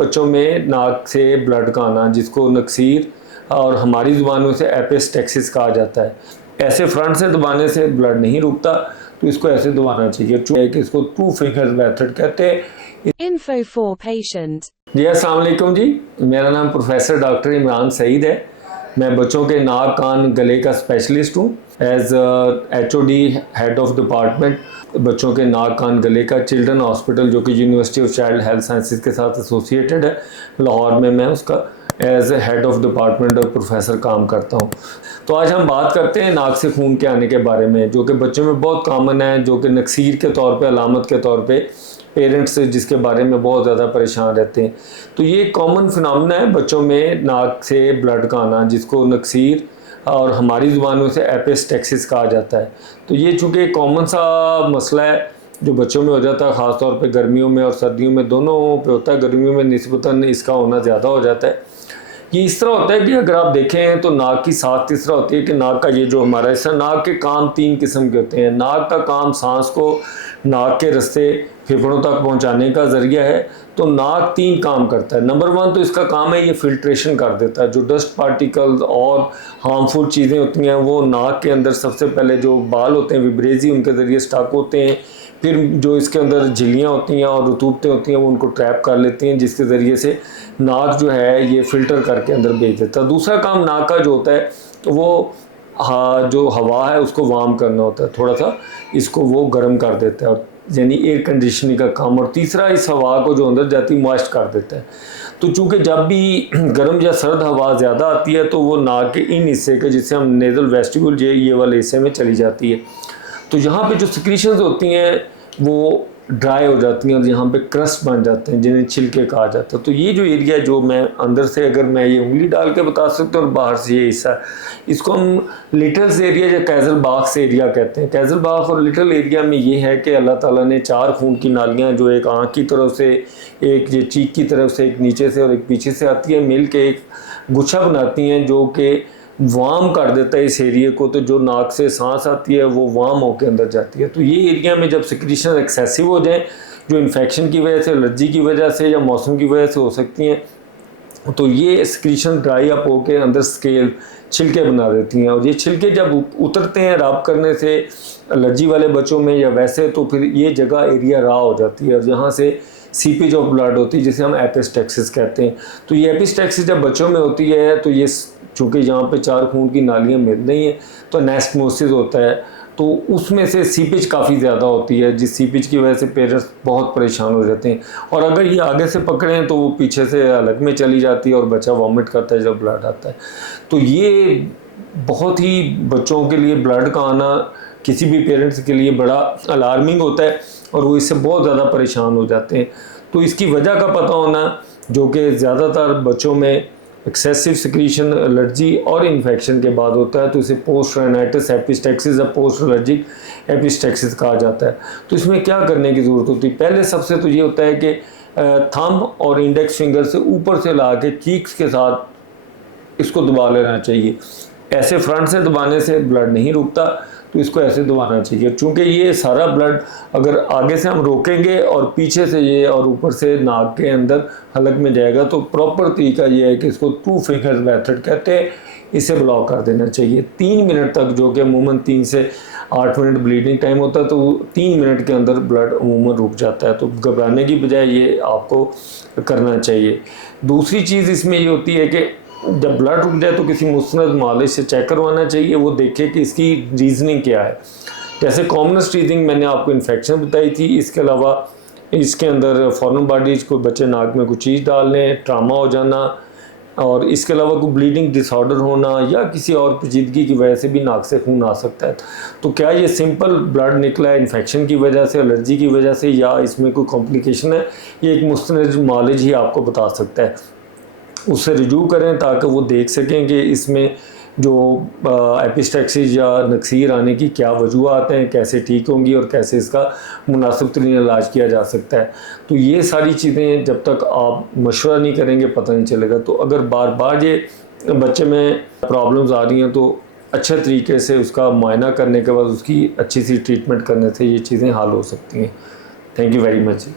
बच्चों में नाक से ब्लड का आना, जिसको नक्सीर और हमारी ज़ुबानों से एपिस्टेक्सिस कहा जाता है। ऐसे फ्रंट से दबाने से ब्लड नहीं रुकता, तो इसको ऐसे दबाना चाहिए कि इसको 2 फिंगर्स मेथड कहते हैं। Info for patient। जी अस्सलाम वालेकुम जी, मेरा नाम प्रोफेसर डॉक्टर इमरान सईद है। मैं बच्चों के नाक कान गले का स्पेशलिस्ट हूँ। As HOD head of department बच्चों के नाक कान गले का चिल्ड्रन हॉस्पिटल, जो कि university of child health sciences के साथ एसोसिएटेड है लाहौर में, मैं उसका एज हेड ऑफ डिपार्टमेंट और प्रोफेसर काम करता हूँ। तो आज हम बात करते हैं नाक से खून के आने के बारे में, जो कि बच्चों में बहुत कॉमन है, जो कि नक्सीर के तौर पे, अलामत के तौर पे पेरेंट्स जिसके बारे में बहुत ज़्यादा परेशान रहते हैं। तो ये कॉमन फिनोमेना है बच्चों में नाक से ब्लड का आना, जिसको नक्सीर और हमारी ज़ुबानों से एपिस्टेक्सिस कहा जाता है। तो ये चूँकि कॉमन सा मसला है जो बच्चों में हो जाता है, ख़ास तौर पे गर्मियों में और सर्दियों में, दोनों पे होता है। गर्मियों में निस्बतन इसका होना ज़्यादा हो जाता है। ये इस तरह होता है कि अगर आप देखें तो नाक की सांस इस तरह होती है कि नाक का ये जो हमारा हिस्सा, नाक के काम 3 किस्म के होते हैं। नाक का काम सांस को नाक के रास्ते फेफड़ों तक पहुंचाने का ज़रिया है। तो नाक 3 काम करता है। नंबर 1 तो इसका काम है, ये फिल्ट्रेशन कर देता है। जो डस्ट पार्टिकल्स और हार्मफुल चीज़ें होती हैं वो नाक के अंदर सबसे पहले जो बाल होते हैं विब्रेजी, उनके ज़रिए स्टक होते हैं। फिर जो इसके अंदर झिल्लियाँ होती हैं और रतूबतें होती हैं वो उनको ट्रैप कर लेती हैं, जिसके ज़रिए से नाक जो है ये फ़िल्टर करके अंदर भेज देता है। दूसरा काम नाक का जो होता है वो जो हवा है उसको वार्म करना होता है, थोड़ा सा इसको वो गर्म कर देता है, और यानी एयर कंडीशनिंग का काम। और तीसरा इस हवा को जो अंदर जाती है मॉइस्ट कर देता है। तो चूँकि जब भी गर्म या सर्द हवा ज़्यादा आती है तो वो नाक के इन हिस्से के, जिसे हम नेज़ल वेस्टिब्यूल ये वाले हिस्से में चली जाती है। तो यहाँ पे जो सिक्रीशंस होती हैं वो ड्राई हो जाती हैं और यहाँ पे क्रस्ट बन जाते हैं, जिन्हें छिलके कहा जाता है। तो ये जो एरिया जो मैं अंदर से अगर मैं ये उंगली डाल के बता सकता हूँ और बाहर से ये हिस्सा, इसको हम लिटल्स एरिया या कैजल बाक्स एरिया कहते हैं। कैजल बाक्स और लिटल एरिया में ये है कि अल्लाह ताला ने 4 खून की नालियाँ, जो एक आँख की तरफ से, एक ये चीक की तरफ से, एक नीचे से और एक पीछे से आती है, मिल के एक गुच्छा बनाती हैं जो कि वार्म कर देता है इस एरिया को। तो जो नाक से सांस आती है वो वार्म होकर अंदर जाती है। तो ये एरिया में जब सिक्रीशन एक्सेसिव हो जाए, जो इन्फेक्शन की वजह से, एलर्जी की वजह से या मौसम की वजह से हो सकती हैं, तो ये सिक्रीशन ड्राई अप होकर अंदर स्केल छिलके बना देती हैं। और ये छिलके जब उतरते हैं रब करने से एलर्जी वाले बच्चों में या वैसे, तो फिर ये जगह एरिया रॉ हो जाती है और जहाँ से सीपेज ऑफ ब्लड होती है, जिसे हम एपिस्टेक्सिस कहते हैं। तो ये एपिस्टेक्सिस जब बच्चों में होती है तो ये चूँकि यहाँ पे 4 खून की नालियाँ मिल रही हैं तो एनास्टमोसिस होता है। तो उसमें से सीपेज काफ़ी ज़्यादा होती है, जिस सीपेज की वजह से पेरेंट्स बहुत परेशान हो जाते हैं। और अगर ये आगे से पकड़ें तो वो पीछे से अलग में चली जाती है और बच्चा वॉमिट करता है जब ब्लड आता है। तो ये बहुत ही बच्चों के लिए ब्लड का आना किसी भी पेरेंट्स के लिए बड़ा अलार्मिंग होता है और वो इससे बहुत ज़्यादा परेशान हो जाते हैं। तो इसकी वजह का पता होना, जो कि ज़्यादातर बच्चों में एक्सेसिव सिक्रीशन, एलर्जी और इन्फेक्शन के बाद होता है, तो इसे पोस्ट राइनाइटिस एपिस्टेक्सिस या पोस्ट एलर्जिक एपिस्टेक्सिस कहा जाता है। तो इसमें क्या करने की ज़रूरत होती है? पहले सबसे तो ये होता है कि थंब और इंडेक्स फिंगर से ऊपर से ला के चीक्स के साथ इसको दबा लेना चाहिए। ऐसे फ्रंट से दबाने से ब्लड नहीं रुकता, तो इसको ऐसे दबाना चाहिए। चूँकि ये सारा ब्लड अगर आगे से हम रोकेंगे और पीछे से ये और ऊपर से नाक के अंदर हलक में जाएगा, तो प्रॉपर तरीका ये है कि इसको 2 फिंगर्स मेथड कहते हैं, इसे ब्लॉक कर देना चाहिए 3 मिनट तक, जो कि अमूमन 3 से 8 मिनट ब्लीडिंग टाइम होता है। तो 3 मिनट के अंदर ब्लड अमूमन रुक जाता है। तो घबराने की बजाय ये आपको करना चाहिए। दूसरी चीज़ इसमें ये होती है कि जब ब्लड रुक जाए तो किसी मुस्तनद मालिश से चेक करवाना चाहिए, वो देखे कि इसकी रीज़निंग क्या है। जैसे कॉमनेस्ट रीज़निंग मैंने आपको इन्फेक्शन बताई थी, इसके अलावा इसके अंदर फॉरेन बॉडीज को बच्चे नाक में कुछ चीज़ डाल लें, ट्रामा हो जाना, और इसके अलावा कोई ब्लीडिंग डिसऑर्डर होना या किसी और पेचीदगी की वजह से भी नाक से खून आ सकता है। तो क्या ये सिंपल ब्लड निकला है इन्फेक्शन की वजह से, एलर्जी की वजह से, या इसमें कोई कॉम्प्लिकेशन है, ये एक मुस्तनद मालिज ही आपको बता सकता है। उससे रिजू करें ताकि वो देख सकें कि इसमें जो एपिस्टेक्सिस या नक्सीर आने की क्या वजूहत हैं, कैसे ठीक होंगी और कैसे इसका मुनासिब तरीन इलाज किया जा सकता है। तो ये सारी चीज़ें जब तक आप मशवरा नहीं करेंगे पता नहीं चलेगा। तो अगर बार बार ये बच्चे में प्रॉब्लम्स आ रही हैं तो अच्छे तरीके से उसका मुआयना करने के बाद उसकी अच्छी सी ट्रीटमेंट करने से ये चीज़ें हल हो सकती हैं। Thank you very much.